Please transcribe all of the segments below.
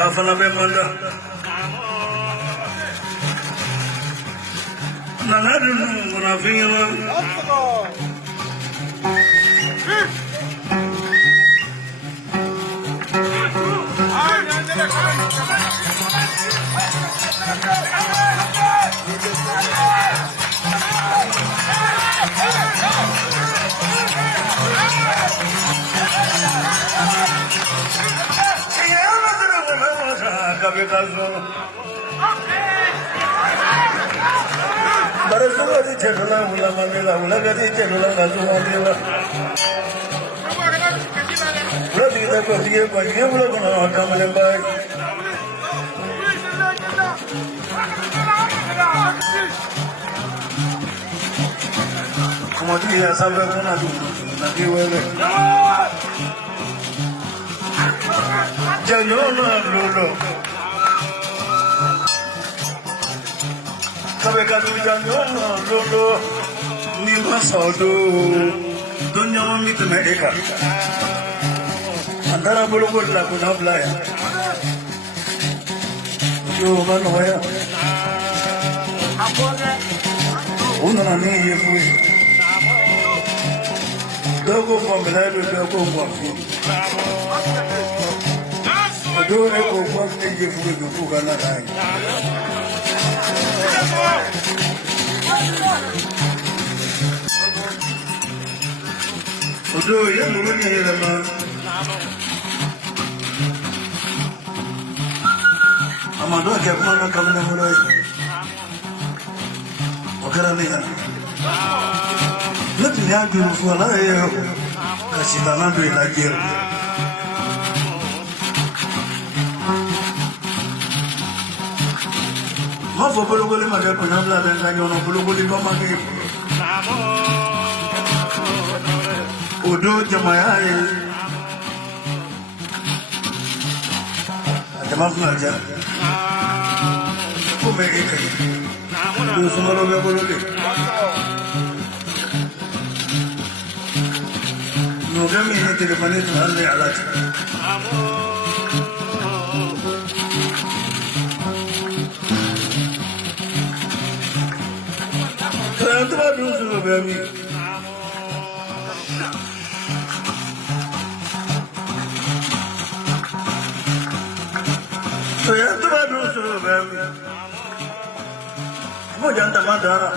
Afana be manda nanadu na fingela Barasuari cedula mula mandela mula gadi cedula nasu mandela. Berarti kita dia bagi mula kena makan melembai. Kemudian sampai kena tu nanti wele. Jangan lulu. Kabe kadu jangan lulu. Ni masaudu. Dunia mamit mereka. Antara bulu-bulu lagu nabla ya. Yo mana ya? Una nani ye fui. Dogo pamela dogo mwafi. Dogo eko mwafi ye fui dogo kana nai. Odo ye mulu ni ye lama. Amado ke mana kamne mulu. Okara ni ya. Lepi ni adu fuala ye kasita nando ilajir. Mafo bologoli maga kunabla benganyo no bologoli mama ke. Odo jamaya ye. Jamaf naja. Kome ke. Do sumalo be bologoli. No gami ni telefone tu halle alaj. Tanto vai vir o meu amigo. Tanto vai vir o meu amigo. Vou jantar mandara.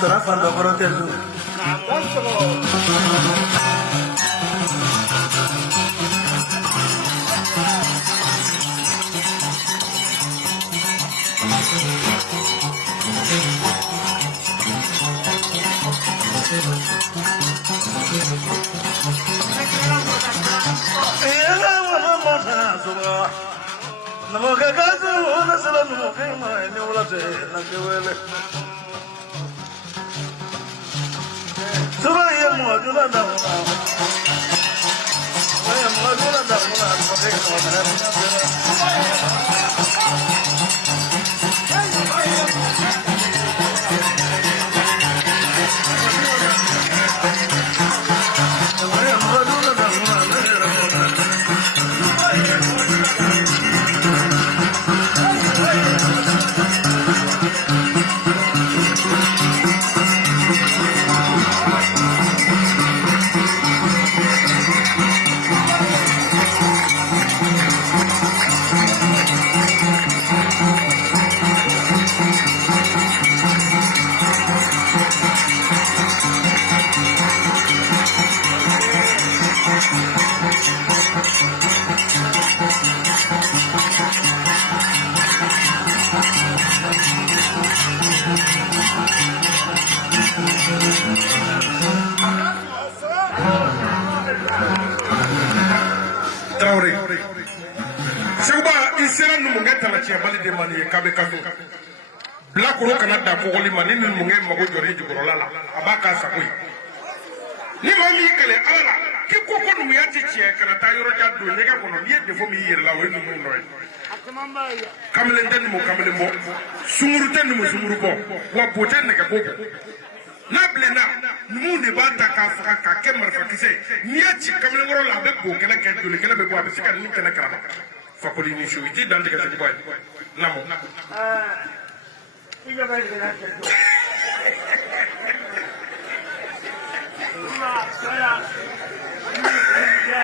Será quando agora ter tu? Namoga kazu ona sala namoga ma ene wala te nakewele. Suba ye mo aduna da. Ay mo aduna da mo na mo ke ko Seguba isera numunge talachiya bali de mani kabe kaso bla kuro kana da fogoli mani numunge mago jori jugorola la abaka sakoi ni mami kale ala ki koko numu ya tichiya kana ta yoro jaddo nyega kono ni defo mi yirla we numu noy kamelen tan mo kamelen bo sumuru tan mo sumuru bo wa boten ne ka bobo na blena numu ne ba ta ka faka ka kemar fa kise ni ya ci kamelen goro la be bo kala ka dole kala be bo be sika ni kala kala fakoli ni shu iti dante ka tiboy namo iya ba ina ka